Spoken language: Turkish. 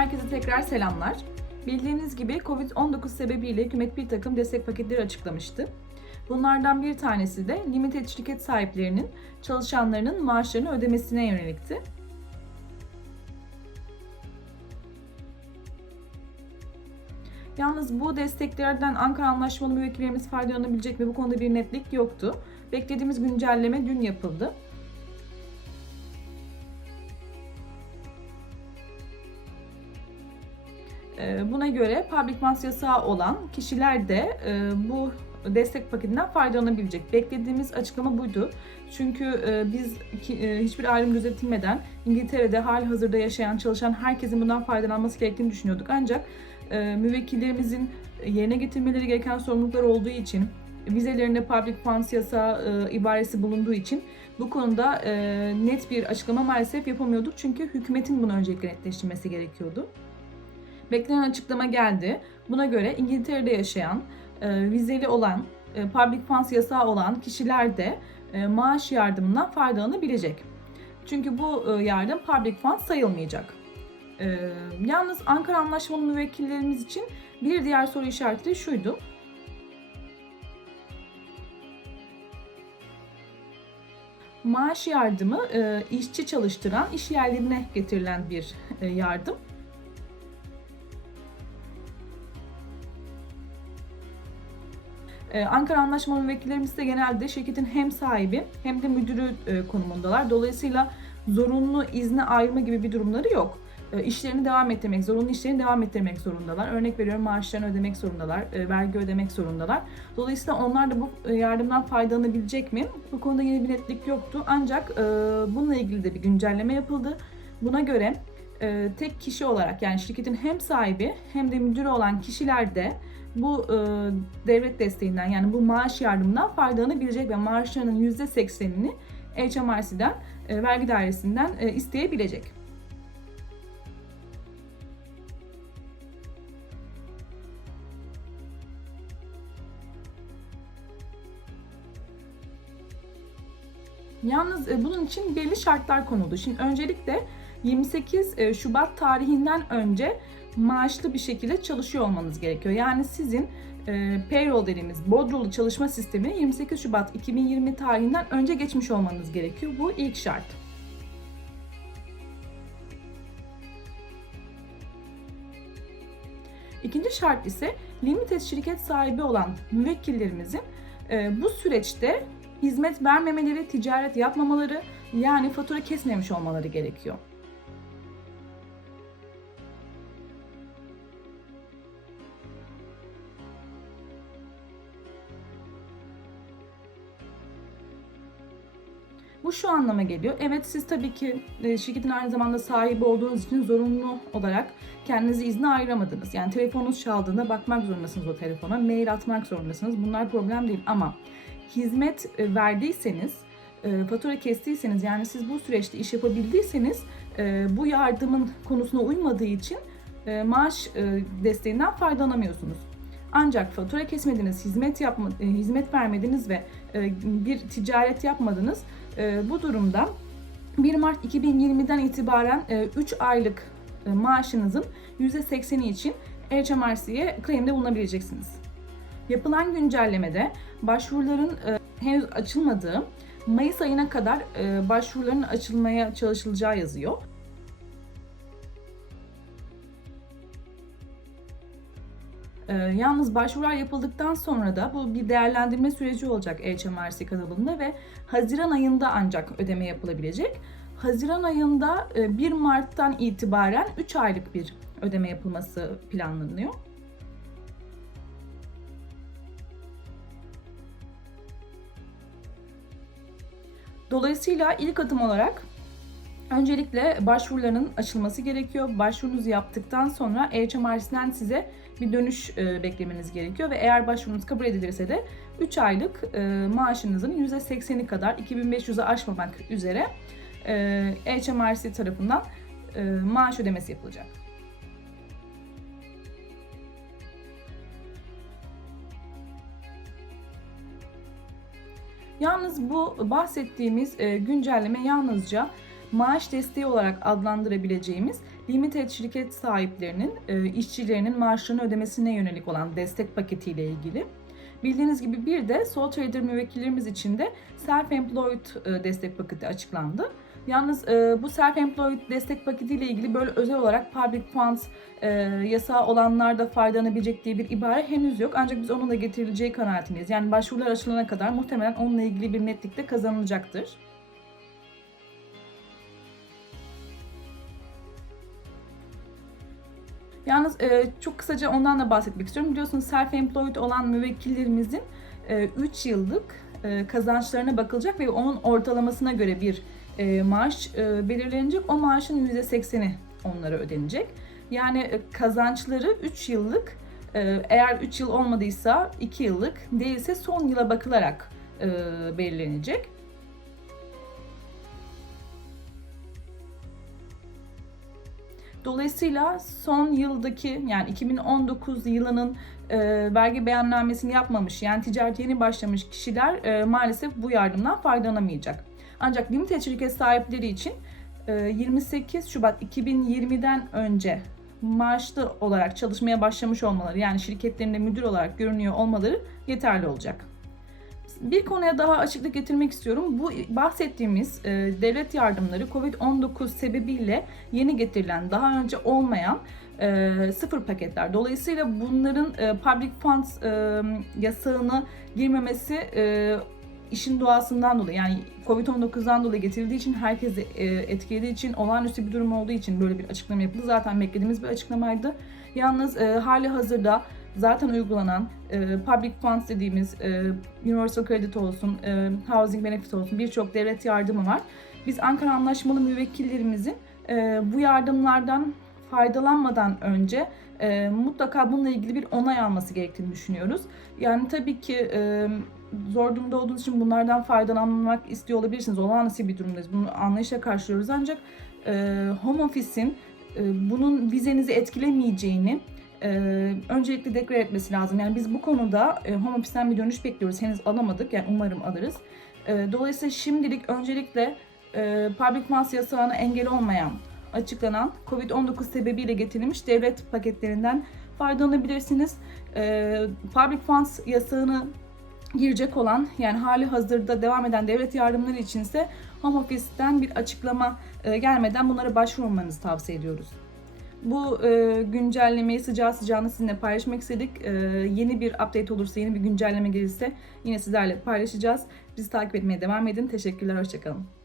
Herkese tekrar selamlar. Bildiğiniz gibi Covid-19 sebebiyle hükümet bir takım destek paketleri açıklamıştı. Bunlardan bir tanesi de limited şirket sahiplerinin çalışanlarının maaşlarını ödemesine yönelikti. Yalnız bu desteklerden Ankara Anlaşmalı müvekkillerimiz faydalanabilecek mi bu konuda bir netlik yoktu. Beklediğimiz güncelleme dün yapıldı. Buna göre public funds yasağı olan kişiler de e, bu destek paketinden faydalanabilecek. Beklediğimiz açıklama buydu. Çünkü e, biz e, hiçbir ayrım gözetilmeden İngiltere'de hali hazırda yaşayan, çalışan herkesin bundan faydalanması gerektiğini düşünüyorduk. Ancak müvekkillerimizin yerine getirmeleri gereken sorumluluklar olduğu için, vizelerinde public funds yasağı e, ibaresi bulunduğu için bu konuda e, net bir açıklama maalesef yapamıyorduk. Çünkü hükümetin bunu öncelikle netleştirmesi gerekiyordu. Beklenen açıklama geldi. Buna göre İngiltere'de yaşayan, e, vizeli olan, e, public funds yasağı olan kişiler de e, maaş yardımından faydalanabilecek. Çünkü bu e, yardım public funds sayılmayacak. E, yalnız Ankara Anlaşmalı müvekkillerimiz için bir diğer soru işareti şuydu. Maaş yardımı e, işçi çalıştıran iş yerlerine getirilen bir e, yardım. Ankara Anlaşmalı müvekkillerimiz de genelde şirketin hem sahibi hem de müdürü e, konumundalar. Dolayısıyla zorunlu izne ayrılma gibi bir durumları yok. E, İşlerini devam ettirmek, zorunlu işlerini devam ettirmek zorundalar. Örnek veriyorum maaşlarını ödemek zorundalar, e, vergi ödemek zorundalar. Dolayısıyla onlar da bu yardımdan faydalanabilecek mi? Bu konuda yeni bir netlik yoktu. Ancak bununla ilgili de bir güncelleme yapıldı. Buna göre tek kişi olarak yani şirketin hem sahibi hem de müdürü olan kişiler de bu e, devlet desteğinden yani bu maaş yardımından faydalanabilecek ve maaşlarının %80'ini HMRC'den, e, vergi dairesinden e, isteyebilecek. Yalnız e, bunun için belli şartlar konuldu. Şimdi öncelikle 28 e, Şubat tarihinden önce maaşlı bir şekilde çalışıyor olmanız gerekiyor. Yani sizin e, payroll dediğimiz bodrolu çalışma sistemi 28 Şubat 2020 tarihinden önce geçmiş olmanız gerekiyor. Bu ilk şart. İkinci şart ise limited şirket sahibi olan müvekkillerimizin e, bu süreçte hizmet vermemeleri, ticaret yapmamaları yani fatura kesmemiş olmaları gerekiyor. Bu şu anlama geliyor. Evet siz tabii ki e, şirketin aynı zamanda sahibi olduğunuz için zorunlu olarak kendinizi izne ayıramadınız. Yani telefonunuz çaldığında bakmak zorundasınız o telefona, mail atmak zorundasınız. Bunlar problem değil ama hizmet e, verdiyseniz, e, fatura kestiyseniz yani siz bu süreçte iş yapabildiyseniz bu yardımın konusuna uymadığı için maaş desteğinden faydalanamıyorsunuz. Ancak fatura kesmediniz, hizmet yapma, hizmet vermediniz ve bir ticaret yapmadınız. E, bu durumda 1 Mart 2020'den itibaren e, 3 aylık e, maaşınızın %80'i için HMRC'ye claimde bulunabileceksiniz. Yapılan güncellemede başvuruların e, henüz açılmadığı Mayıs ayına kadar e, başvuruların açılmaya çalışılacağı yazıyor. E, yalnız başvurular yapıldıktan sonra da bu bir değerlendirme süreci olacak HMRC kanalında ve Haziran ayında ancak ödeme yapılabilecek. Haziran ayında e, 1 Mart'tan itibaren 3 aylık bir ödeme yapılması planlanıyor. Dolayısıyla ilk adım olarak öncelikle başvuruların açılması gerekiyor. Başvurunuzu yaptıktan sonra HMRC'den size bir dönüş e, beklemeniz gerekiyor ve eğer başvurunuz kabul edilirse de 3 aylık e, maaşınızın %80'i kadar 2500'ü aşmamak üzere HMRC tarafından e, maaş ödemesi yapılacak. Yalnız bu bahsettiğimiz güncelleme yalnızca maaş desteği olarak adlandırabileceğimiz limited şirket sahiplerinin e, işçilerinin maaşlarını ödemesine yönelik olan destek paketiyle ilgili. Bildiğiniz gibi bir de sole trader müvekkillerimiz için de self-employed e, destek paketi açıklandı. Yalnız e, bu self-employed destek paketiyle ilgili böyle özel olarak public funds e, yasağı olanlarda faydalanabilecek diye bir ibare henüz yok. Ancak biz onun da getirileceği kanaatindeyiz. Yani başvurular açılana kadar muhtemelen onunla ilgili bir netlik de kazanılacaktır. Yalnız e, çok kısaca ondan da bahsetmek istiyorum. Biliyorsunuz self-employed olan müvekkillerimizin 3 yıllık e, kazançlarına bakılacak ve onun ortalamasına göre bir e, maaş e, belirlenecek. O maaşın %80'i onlara ödenecek. Yani e, kazançları 3 yıllık e, eğer 3 yıl olmadıysa 2 yıllık değilse son yıla bakılarak e, belirlenecek. Dolayısıyla son yıldaki yani 2019 yılının e, vergi beyannamesini yapmamış yani ticarete yeni başlamış kişiler e, maalesef bu yardımdan faydalanamayacak. Ancak limited şirket sahipleri için e, 28 Şubat 2020'den önce maaşlı olarak çalışmaya başlamış olmaları yani şirketlerinde müdür olarak görünüyor olmaları yeterli olacak. Bir konuya daha açıklık getirmek istiyorum. Bu bahsettiğimiz e, devlet yardımları COVID-19 sebebiyle yeni getirilen, daha önce olmayan e, sıfır paketler. Dolayısıyla bunların e, public funds e, yasağına girmemesi e, işin doğasından dolayı yani Covid-19'dan dolayı getirildiği için herkesi e, etkilediği için olağanüstü bir durum olduğu için böyle bir açıklama yapıldı. Zaten beklediğimiz bir açıklamaydı. Yalnız e, hali hazırda zaten uygulanan e, public funds dediğimiz e, universal credit olsun, e, housing benefit olsun birçok devlet yardımı var. Biz Ankara Anlaşmalı müvekkillerimizin e, bu yardımlardan faydalanmadan önce e, mutlaka bununla ilgili bir onay alması gerektiğini düşünüyoruz. Yani tabii ki e, zor durumda olduğunuz için bunlardan faydalanmak istiyor olabilirsiniz. Olağanüstü bir durumdayız. Bunu anlayışla karşılıyoruz ancak e, home office'in e, bunun vizenizi etkilemeyeceğini e, öncelikle deklar etmesi lazım. Yani biz bu konuda e, home office'ten bir dönüş bekliyoruz. Henüz alamadık. Yani umarım alırız. E, dolayısıyla şimdilik öncelikle e, public funds yasağına engel olmayan açıklanan COVID-19 sebebiyle getirilmiş devlet paketlerinden faydalanabilirsiniz. E, public funds yasağını girecek olan yani hali hazırda devam eden devlet yardımları içinse Home Office'ten bir açıklama e, gelmeden bunlara başvurmanızı tavsiye ediyoruz. Bu e, güncellemeyi sıcağı sıcağına sizinle paylaşmak istedik. E, yeni bir update olursa, yeni bir güncelleme gelirse yine sizlerle paylaşacağız. Bizi takip etmeye devam edin. Teşekkürler, hoşçakalın.